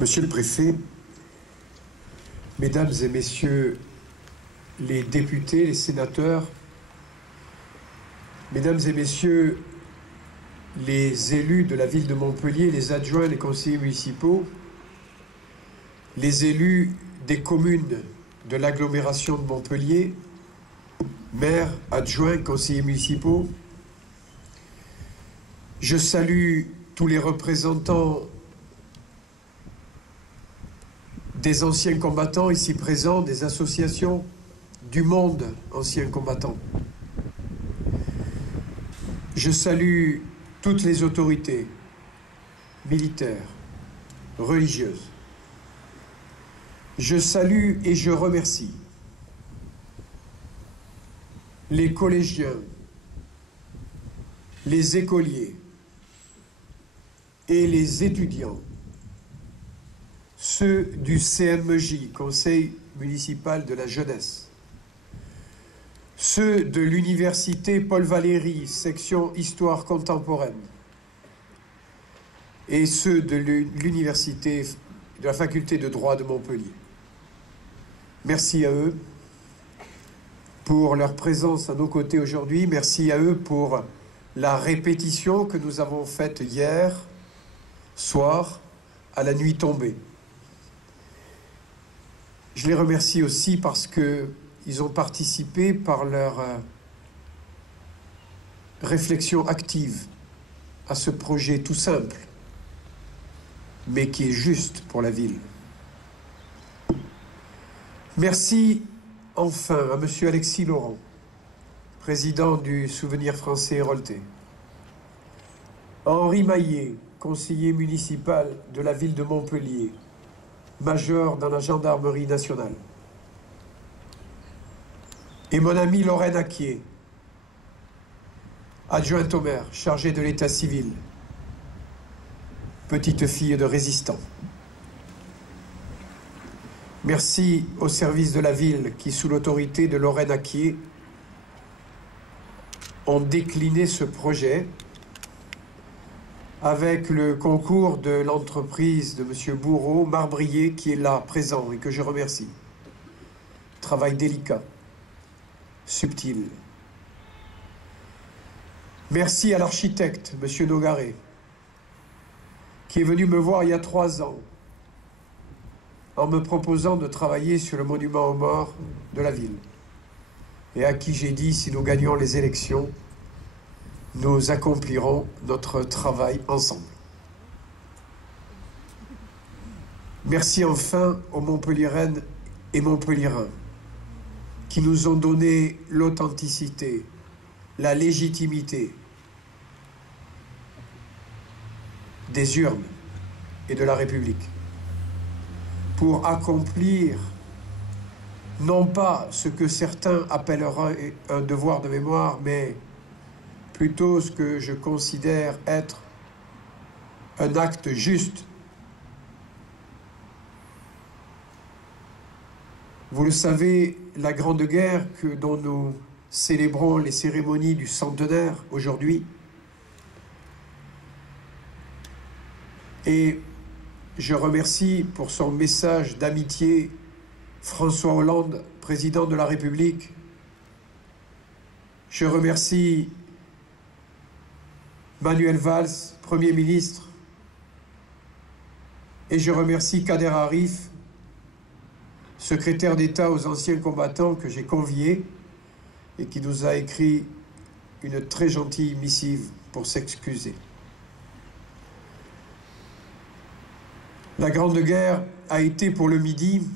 Monsieur le Préfet, Mesdames et Messieurs les députés, les sénateurs, Mesdames et Messieurs les élus de la ville de Montpellier, les adjoints, les conseillers municipaux, les élus des communes de l'agglomération de Montpellier, maires, adjoints, conseillers municipaux, je salue tous les représentants des anciens combattants ici présents, des associations du monde anciens combattants. Je salue toutes les autorités militaires, religieuses. Je salue et je remercie les collégiens, les écoliers et les étudiants, ceux du CMJ, Conseil municipal de la jeunesse, ceux de l'université Paul Valéry, section Histoire contemporaine, et ceux de l'université de la faculté de droit de Montpellier. Merci à eux pour leur présence à nos côtés aujourd'hui. Merci à eux pour la répétition que nous avons faite hier soir à la nuit tombée. Je les remercie aussi parce qu'ils ont participé par leur réflexion active à ce projet tout simple, mais qui est juste pour la ville. Merci enfin à M. Alexis Laurent, président du Souvenir français héroltais, à Henri Maillet, conseiller municipal de la ville de Montpellier, major dans la gendarmerie nationale, et mon amie Lorraine Acquier, adjointe au maire, chargée de l'état civil, petite fille de résistant. Merci au service de la ville qui, sous l'autorité de Lorraine Acquier, ont décliné ce projet avec le concours de l'entreprise de M. Bourreau, Marbrier, qui est là, présent, et que je remercie. Travail délicat, subtil. Merci à l'architecte, M. Nogaret, qui est venu me voir il y a 3 ans en me proposant de travailler sur le monument aux morts de la ville, et à qui j'ai dit, si nous gagnons les élections, nous accomplirons notre travail ensemble. Merci enfin aux Montpelliéraines et Montpelliérains qui nous ont donné l'authenticité, la légitimité des urnes et de la République pour accomplir non pas ce que certains appelleraient un devoir de mémoire, mais plutôt ce que je considère être un acte juste. Vous le savez, la Grande Guerre dont nous célébrons les cérémonies du centenaire aujourd'hui, et je remercie pour son message d'amitié François Hollande, président de la République. Je remercie Manuel Valls, Premier ministre, et je remercie Kader Arif, secrétaire d'État aux anciens combattants que j'ai convié et qui nous a écrit une très gentille missive pour s'excuser. La Grande Guerre a été pour le Midi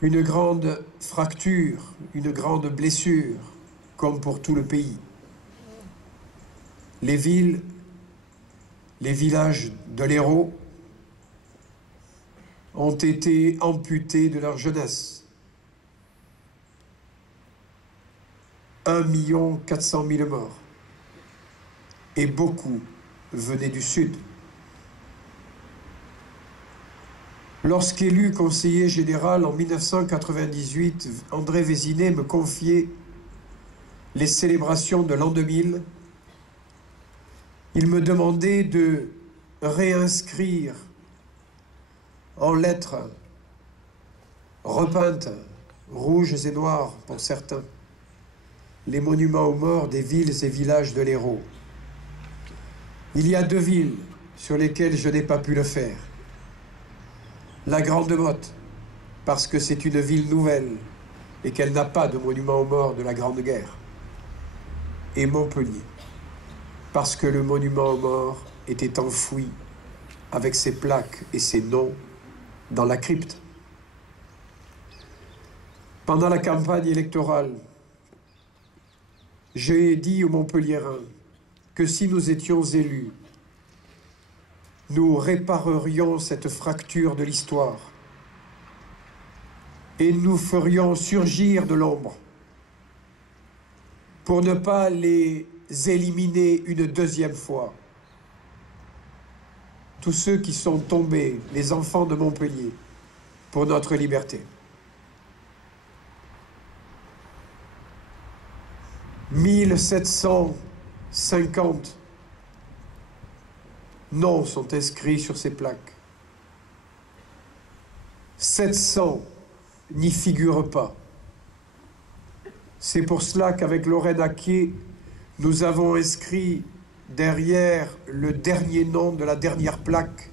une grande fracture, une grande blessure, comme pour tout le pays. Les villes, les villages de l'Hérault ont été amputés de leur jeunesse. 1 400 000 morts. Et beaucoup venaient du Sud. Lorsqu'élu conseiller général en 1998, André Vézinet me confiait les célébrations de l'an 2000 Il me demandait de réinscrire en lettres repeintes, rouges et noires pour certains, les monuments aux morts des villes et villages de l'Hérault. Il y a 2 villes sur lesquelles je n'ai pas pu le faire. La Grande-Motte, parce que c'est une ville nouvelle et qu'elle n'a pas de monument aux morts de la Grande Guerre. Et Montpellier, parce que le monument aux morts était enfoui avec ses plaques et ses noms dans la crypte. Pendant la campagne électorale, j'ai dit aux Montpelliérains que si nous étions élus, nous réparerions cette fracture de l'histoire et nous ferions surgir de l'ombre pour ne pas les éliminer une 2e fois. Tous ceux qui sont tombés, les enfants de Montpellier, pour notre liberté. 1750 noms sont inscrits sur ces plaques. 700 n'y figurent pas. C'est pour cela qu'avec Lorraine Haquet, nous avons inscrit derrière le dernier nom de la dernière plaque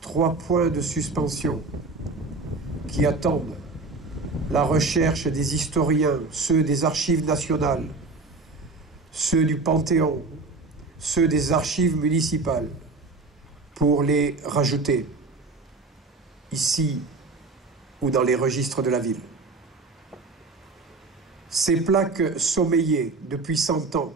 3 points de suspension qui attendent la recherche des historiens, ceux des archives nationales, ceux du Panthéon, ceux des archives municipales, pour les rajouter ici ou dans les registres de la ville. Ces plaques sommeillaient depuis 100 ans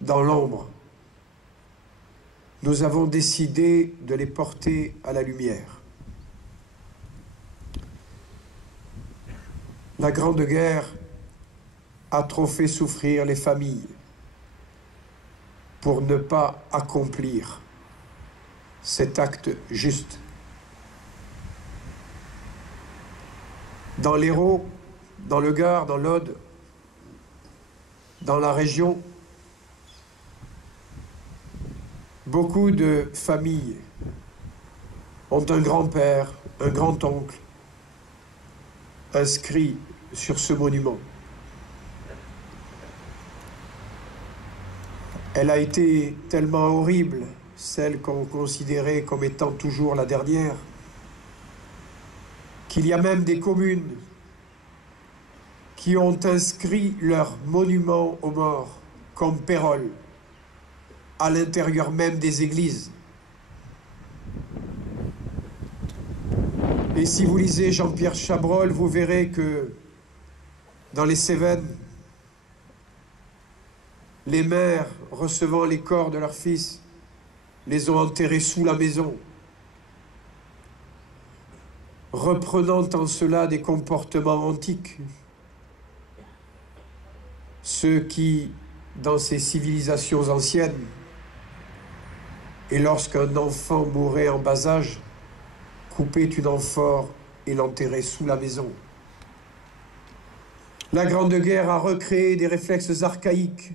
dans l'ombre. Nous avons décidé de les porter à la lumière. La Grande Guerre a trop fait souffrir les familles pour ne pas accomplir cet acte juste. Dans l'Hérault, dans le Gard, dans l'Aude, dans la région, beaucoup de familles ont un grand-père, un grand-oncle inscrit sur ce monument. Elle a été tellement horrible, celle qu'on considérait comme étant toujours la dernière, qu'il y a même des communes qui ont inscrit leur monument aux morts comme Pérols à l'intérieur même des églises. Et si vous lisez Jean-Pierre Chabrol, vous verrez que dans les Cévennes, les mères recevant les corps de leurs fils les ont enterrés sous la maison, reprenant en cela des comportements antiques. Ceux qui, dans ces civilisations anciennes, et lorsqu'un enfant mourait en bas âge, coupaient une amphore et l'enterraient sous la maison. La Grande Guerre a recréé des réflexes archaïques.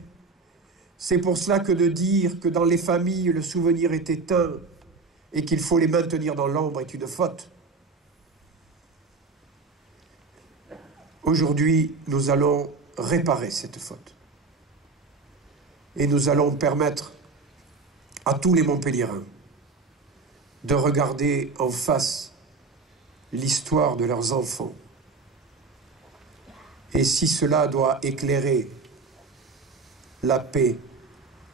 C'est pour cela que de dire que dans les familles le souvenir est éteint et qu'il faut les maintenir dans l'ombre est une faute. Aujourd'hui, nous allons réparer cette faute. Et nous allons permettre à tous les Montpelliérains de regarder en face l'histoire de leurs enfants. Et si cela doit éclairer la paix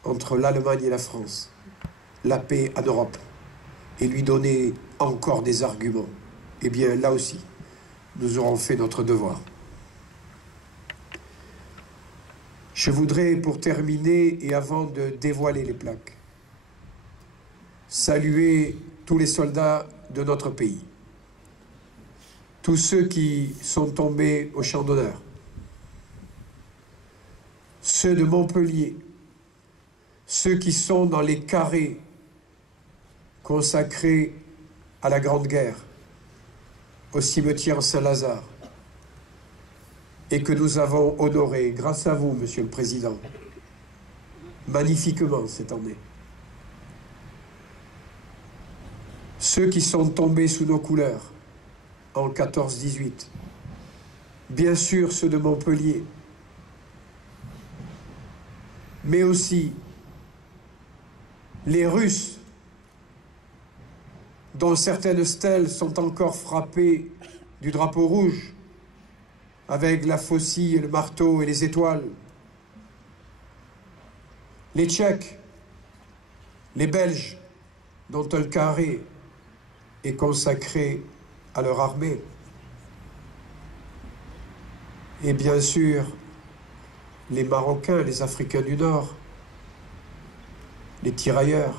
entre l'Allemagne et la France, la paix en Europe, et lui donner encore des arguments, eh bien là aussi, nous aurons fait notre devoir. Je voudrais, pour terminer et avant de dévoiler les plaques, saluer tous les soldats de notre pays, tous ceux qui sont tombés au champ d'honneur, ceux de Montpellier, ceux qui sont dans les carrés consacrés à la Grande Guerre, au cimetière Saint-Lazare, et que nous avons honoré grâce à vous, Monsieur le Président, magnifiquement cette année. Ceux qui sont tombés sous nos couleurs en 14-18, bien sûr ceux de Montpellier, mais aussi les Russes, dont certaines stèles sont encore frappées du drapeau rouge, avec la faucille, le marteau et les étoiles. Les Tchèques, les Belges, dont un carré est consacré à leur armée. Et bien sûr, les Marocains, les Africains du Nord, les tirailleurs,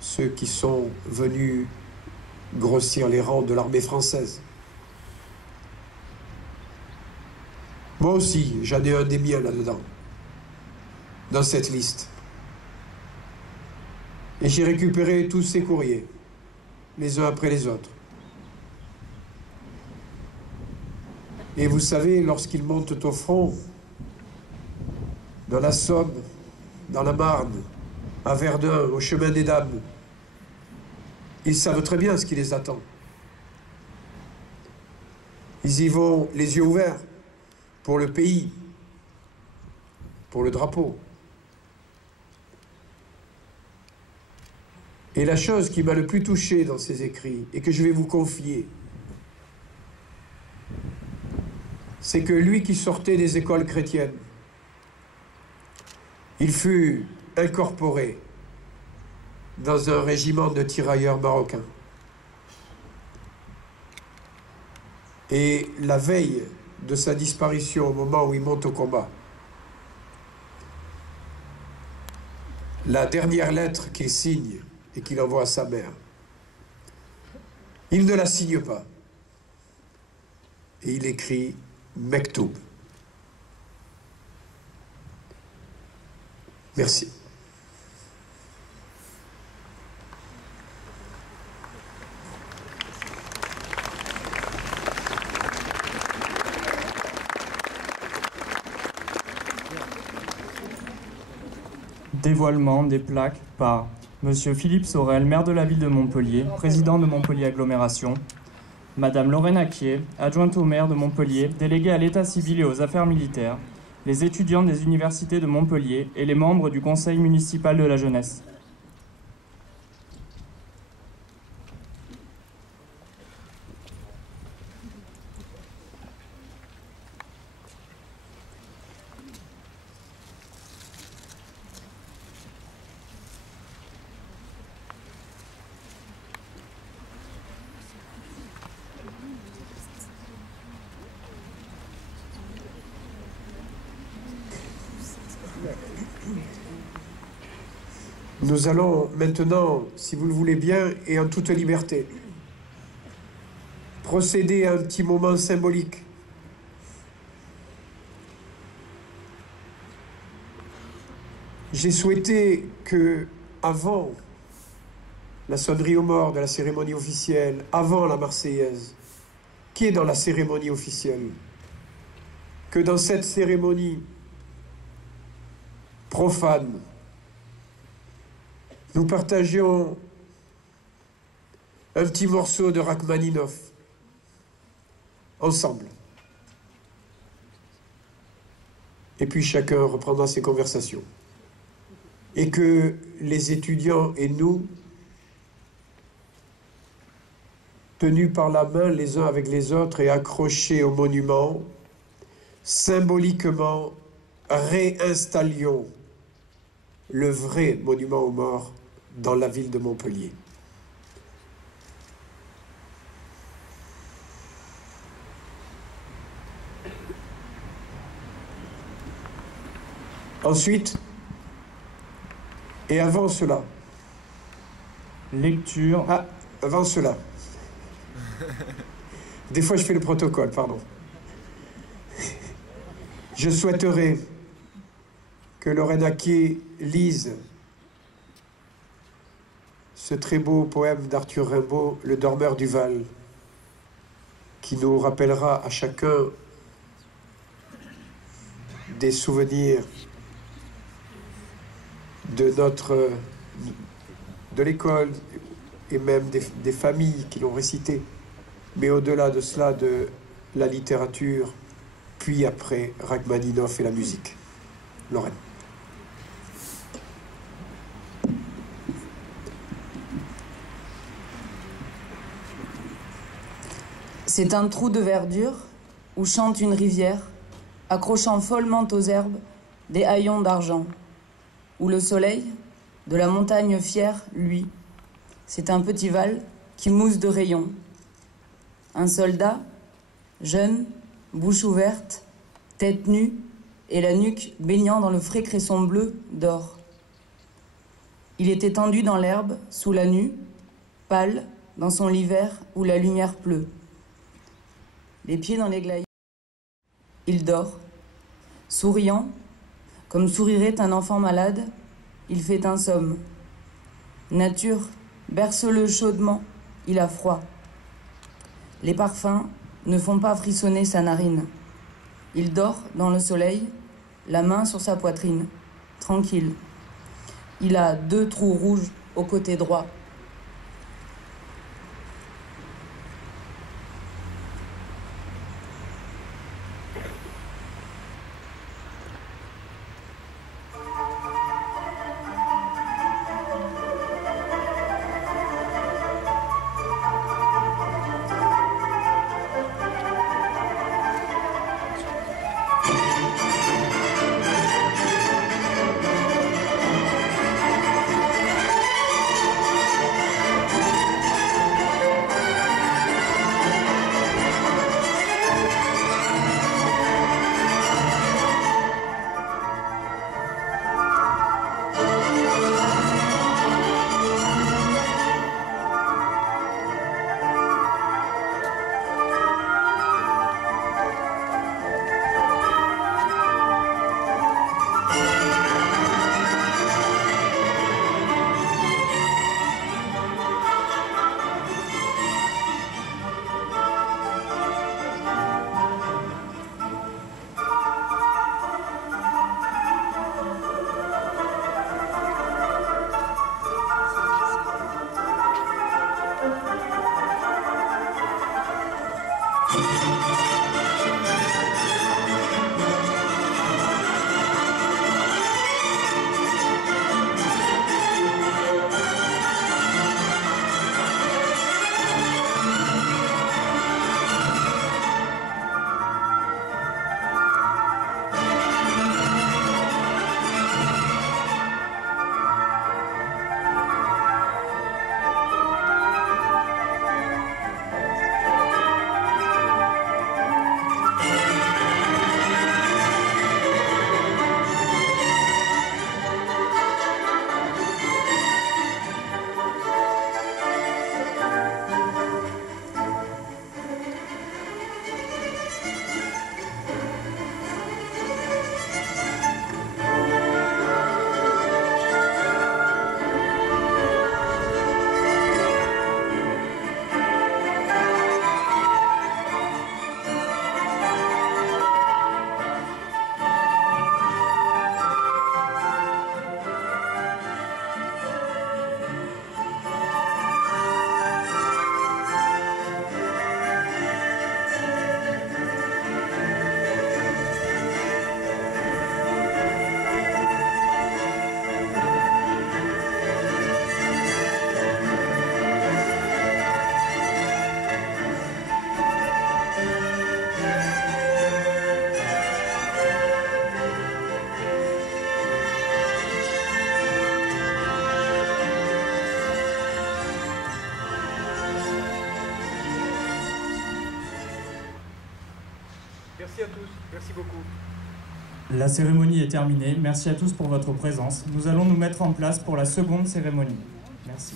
ceux qui sont venus grossir les rangs de l'armée française. Moi aussi, j'en ai un des miens là-dedans, dans cette liste. Et j'ai récupéré tous ces courriers, les uns après les autres. Et vous savez, lorsqu'ils montent au front, dans la Somme, dans la Marne, à Verdun, au chemin des Dames, ils savent très bien ce qui les attend. Ils y vont les yeux ouverts pour le pays, pour le drapeau. Et la chose qui m'a le plus touché dans ces écrits, et que je vais vous confier, c'est que lui qui sortait des écoles chrétiennes, il fut incorporé dans un régiment de tirailleurs marocains. Et la veille de sa disparition, au moment où il monte au combat, la dernière lettre qu'il signe et qu'il envoie à sa mère, il ne la signe pas. Et il écrit « Mektoub ». Merci. Dévoilement des plaques par Monsieur Philippe Sorel, maire de la ville de Montpellier, président de Montpellier Agglomération, Madame Lorraine Acquier, adjointe au maire de Montpellier, déléguée à l'état civil et aux affaires militaires, les étudiants des universités de Montpellier et les membres du conseil municipal de la jeunesse. Nous allons maintenant, si vous le voulez bien, et en toute liberté, procéder à un petit moment symbolique. J'ai souhaité que, avant la sonnerie aux morts de la cérémonie officielle, avant la Marseillaise, qui est dans la cérémonie officielle, que dans cette cérémonie profane, nous partagions un petit morceau de Rachmaninov ensemble. Et puis chacun reprendra ses conversations. Et que les étudiants et nous, tenus par la main les uns avec les autres et accrochés au monument, symboliquement réinstallions le vrai monument aux morts dans la ville de Montpellier. Ensuite, et avant cela, lecture. Ah, avant cela. Des fois, je fais le protocole, pardon. Je souhaiterais que Lorraine Acquier lise ce très beau poème d'Arthur Rimbaud, Le Dormeur du Val, qui nous rappellera à chacun des souvenirs de l'école et même des familles qui l'ont récité, mais au-delà de cela, de la littérature, puis après Rachmaninov et la musique. Lorraine. C'est un trou de verdure où chante une rivière, accrochant follement aux herbes des haillons d'argent, où le soleil, de la montagne fière, lui, c'est un petit val qui mousse de rayons. Un soldat, jeune, bouche ouverte, tête nue et la nuque baignant dans le frais cresson bleu, dort. Il est étendu dans l'herbe, sous la nue, pâle, dans son lit vert où la lumière pleut. Les pieds dans les glaïeux, il dort. Souriant, comme sourirait un enfant malade, il fait un somme. Nature, berce-le chaudement, il a froid. Les parfums ne font pas frissonner sa narine. Il dort dans le soleil, la main sur sa poitrine, tranquille. Il a 2 trous rouges au côté droit. Merci à tous, merci beaucoup. La cérémonie est terminée. Merci à tous pour votre présence. Nous allons nous mettre en place pour la seconde cérémonie. Merci.